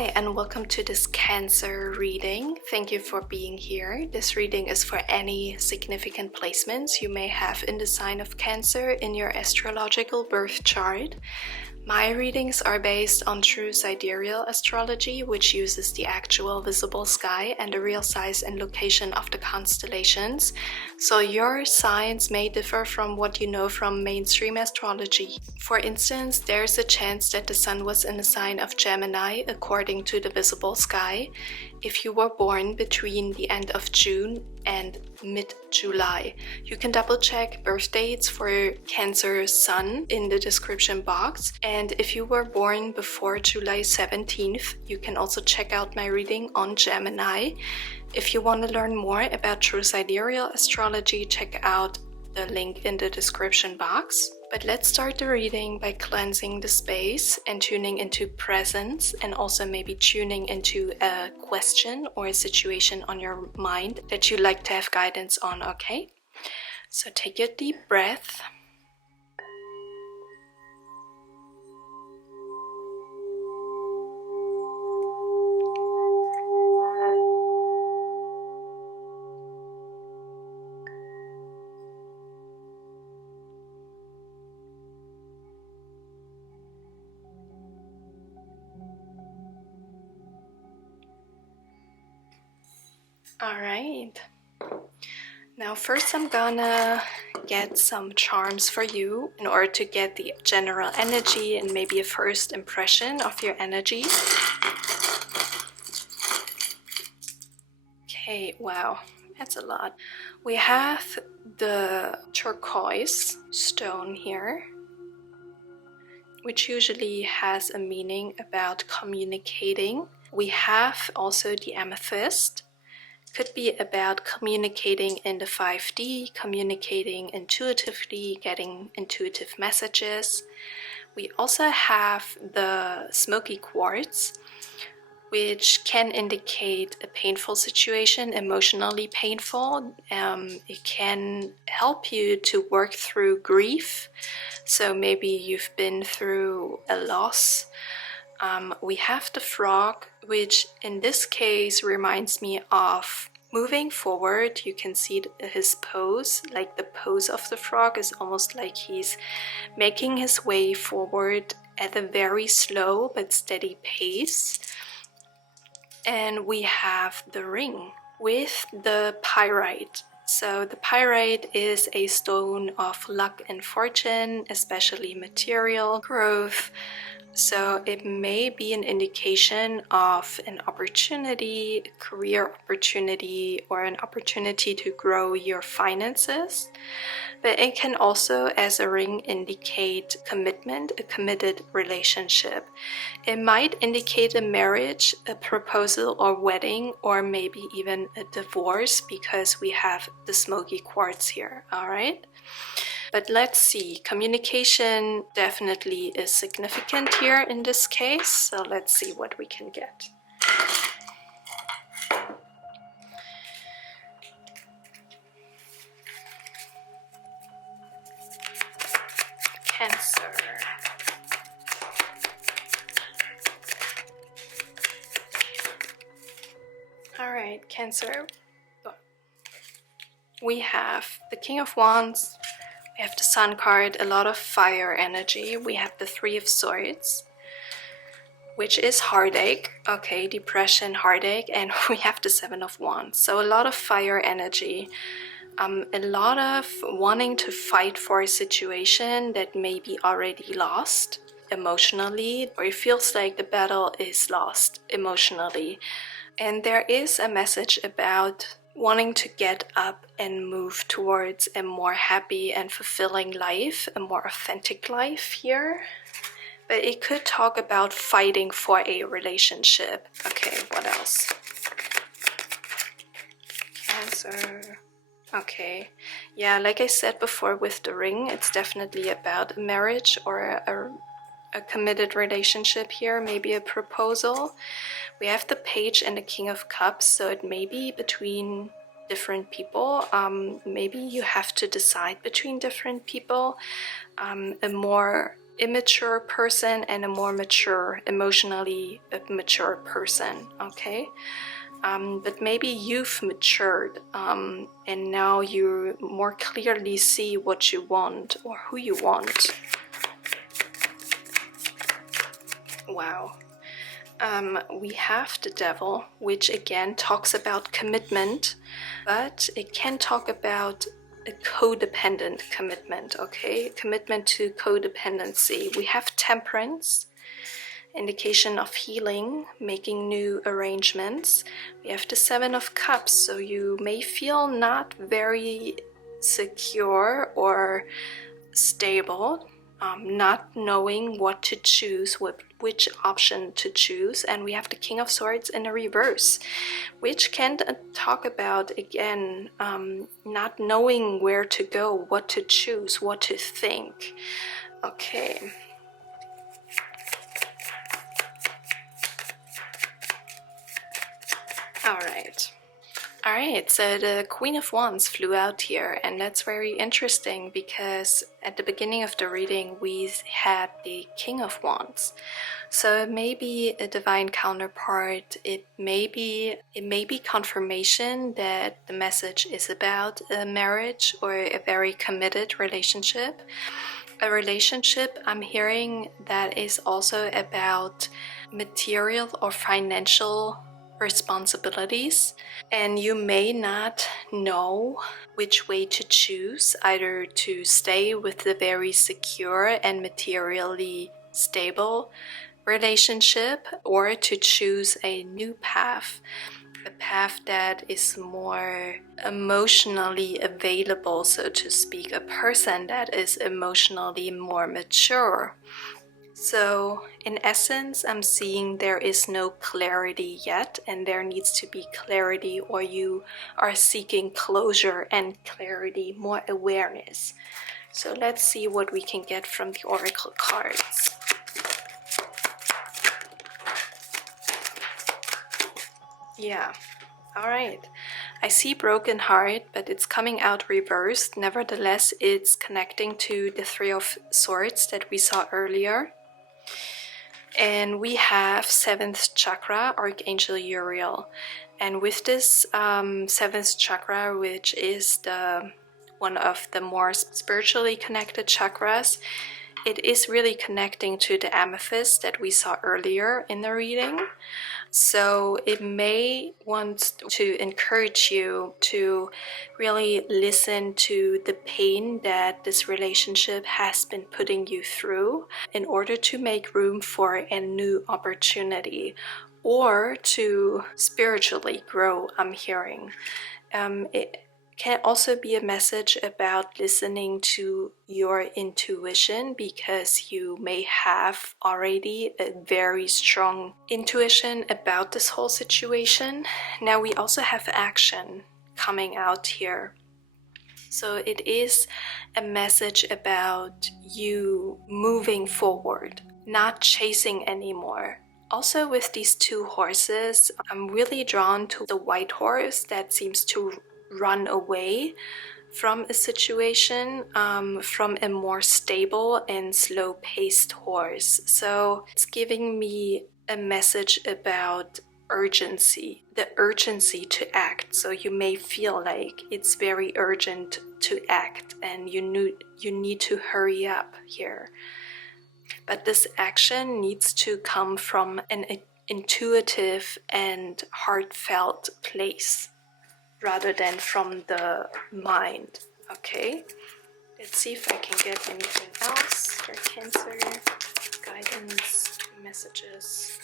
Hi and welcome to this Cancer reading. Thank you for being here. This reading is for any significant placements you may have in the sign of Cancer in your astrological birth chart. My readings are based on true sidereal astrology, which uses the actual visible sky and the real size and location of the constellations. So your signs may differ from what you know from mainstream astrology. For instance, there's a chance that the sun was in the sign of Gemini according to the visible sky if you were born between the end of June and mid-July. You can double check birth dates for Cancer Sun in the description box, and if you were born before July 17th, you can also check out my reading on Gemini. If you want to learn more about true sidereal astrology, check out the link in the description box. But let's start the reading by cleansing the space and tuning into presence, and also maybe tuning into a question or a situation on your mind that you'd like to have guidance on, okay? So take a deep breath. Alright, now first I'm gonna get some charms for you in order to get the general energy and maybe a first impression of your energy. Okay, wow, that's a lot. We have the turquoise stone here, which usually has a meaning about communicating. We have also the amethyst. Could be about communicating in the 5D, communicating intuitively, getting intuitive messages. We also have the smoky quartz, which can indicate a painful situation, emotionally painful. It can help you to work through grief. So maybe you've been through a loss. We have the frog, which in this case reminds me of moving forward. You can see his pose, like the pose of the frog is almost like he's making his way forward at a very slow but steady pace. And we have the ring with the pyrite. So the pyrite is a stone of luck and fortune, especially material growth. So it may be an indication of an opportunity, a career opportunity, or an opportunity to grow your finances. But it can also, as a ring, indicate commitment, a committed relationship. It might indicate a marriage, a proposal or wedding, or maybe even a divorce, because we have the smoky quartz here, all right? But let's see, communication definitely is significant here in this case, so let's see what we can get. Cancer. All right, Cancer. We have the King of Wands. We have the Sun card, a lot of fire energy. We have the Three of Swords, which is heartache, okay, depression, heartache, and we have the Seven of Wands. So a lot of fire energy, a lot of wanting to fight for a situation that may be already lost emotionally, or it feels like the battle is lost emotionally. And there is a message about wanting to get up and move towards a more happy and fulfilling life, a more authentic life here. But it could talk about fighting for a relationship. Okay, what else? Cancer. Okay, yeah, like I said before with the ring, it's definitely about a marriage or a committed relationship here, maybe a proposal. We have the Page and the King of Cups, so it may be between different people. Maybe you have to decide between different people. A more immature person and a more mature, emotionally mature person, okay? But maybe you've matured and now you more clearly see what you want or who you want. Wow. We have the Devil, which again talks about commitment, but it can talk about a codependent commitment, okay? Commitment to codependency. We have Temperance, indication of healing, making new arrangements. We have the Seven of Cups, so you may feel not very secure or stable, not knowing what to choose, which option to choose. And we have the King of Swords in the reverse, which can talk about, again, not knowing where to go, what to choose, what to think. Okay. All right, so the Queen of Wands flew out here, and that's very interesting because at the beginning of the reading we had the King of Wands. So it may be a divine counterpart, it may be confirmation that the message is about a marriage or a very committed relationship. A relationship I'm hearing that is also about material or financial responsibilities, and you may not know which way to choose, either to stay with the very secure and materially stable relationship or to choose a new path, a path that is more emotionally available, so to speak, a person that is emotionally more mature. So in essence, I'm seeing there is no clarity yet, and there needs to be clarity, or you are seeking closure and clarity, more awareness. So let's see what we can get from the oracle cards. Yeah, all right. I see broken heart, but it's coming out reversed. Nevertheless, it's connecting to the Three of Swords that we saw earlier. And we have 7th chakra, Archangel Uriel. And with this 7th chakra, which is one of the more spiritually connected chakras, it is really connecting to the amethyst that we saw earlier in the reading. So it may want to encourage you to really listen to the pain that this relationship has been putting you through in order to make room for a new opportunity or to spiritually grow, I'm hearing. It can also be a message about listening to your intuition, because you may have already a very strong intuition about this whole situation. Now we also have action coming out here. So it is a message about you moving forward, not chasing anymore. Also with these two horses, I'm really drawn to the white horse that seems to run away from a situation, from a more stable and slow-paced horse. So it's giving me a message about urgency, the urgency to act. So you may feel like it's very urgent to act and you need to hurry up here. But this action needs to come from an intuitive and heartfelt place, rather than from the mind. Okay, let's see if I can get anything else for Cancer. Guidance, messages.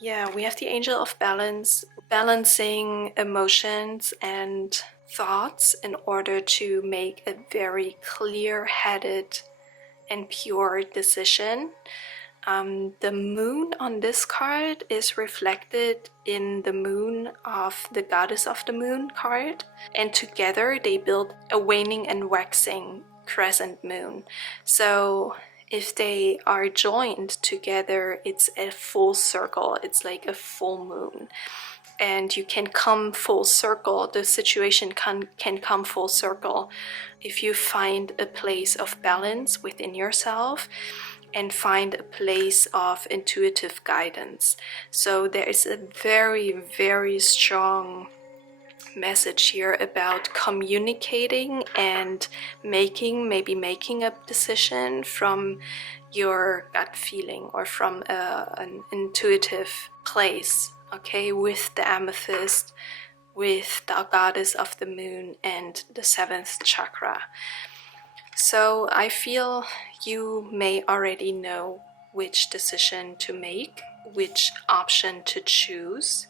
Yeah, we have the Angel of Balance, balancing emotions and thoughts in order to make a very clear-headed and pure decision. The moon on this card is reflected in the moon of the Goddess of the Moon card, and together they build a waning and waxing crescent moon. So if they are joined together, it's a full circle, it's like a full moon. and you can come full circle. The situation can come full circle if you find a place of balance within yourself and find a place of intuitive guidance. So there is a very, very strong message here about communicating and maybe making a decision from your gut feeling or from an intuitive place, okay, with the amethyst, with the goddess of the moon and the 7th chakra. So I feel you may already know which decision to make, which option to choose.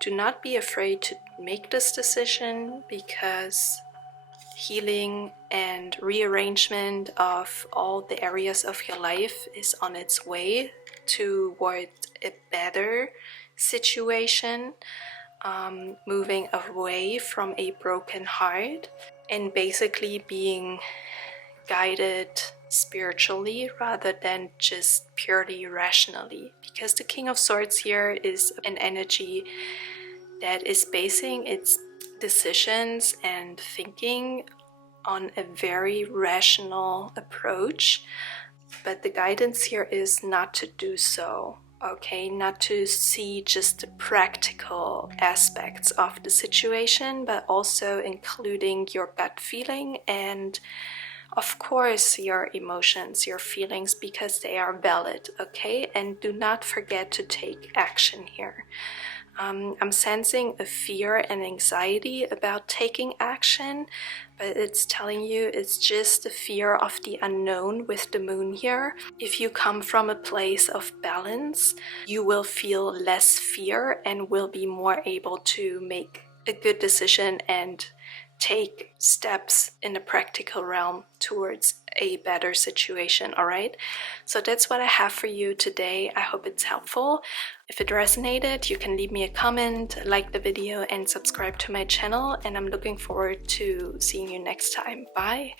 Do not be afraid to make this decision, because healing and rearrangement of all the areas of your life is on its way toward a better situation, moving away from a broken heart and basically being guided spiritually rather than just purely rationally, because the King of Swords here is an energy that is basing its decisions and thinking on a very rational approach, but the guidance here is not to do so, okay? Not to see just the practical aspects of the situation, but also including your gut feeling and of course your emotions, your feelings, because they are valid, okay? And do not forget to take action here. I'm sensing a fear and anxiety about taking action, but it's telling you it's just the fear of the unknown with the moon here. If you come from a place of balance, you will feel less fear and will be more able to make a good decision and take steps in the practical realm towards a better situation, all right? So that's what I have for you today. I hope it's helpful. If it resonated, you can leave me a comment, like the video, and subscribe to my channel. And I'm looking forward to seeing you next time. Bye.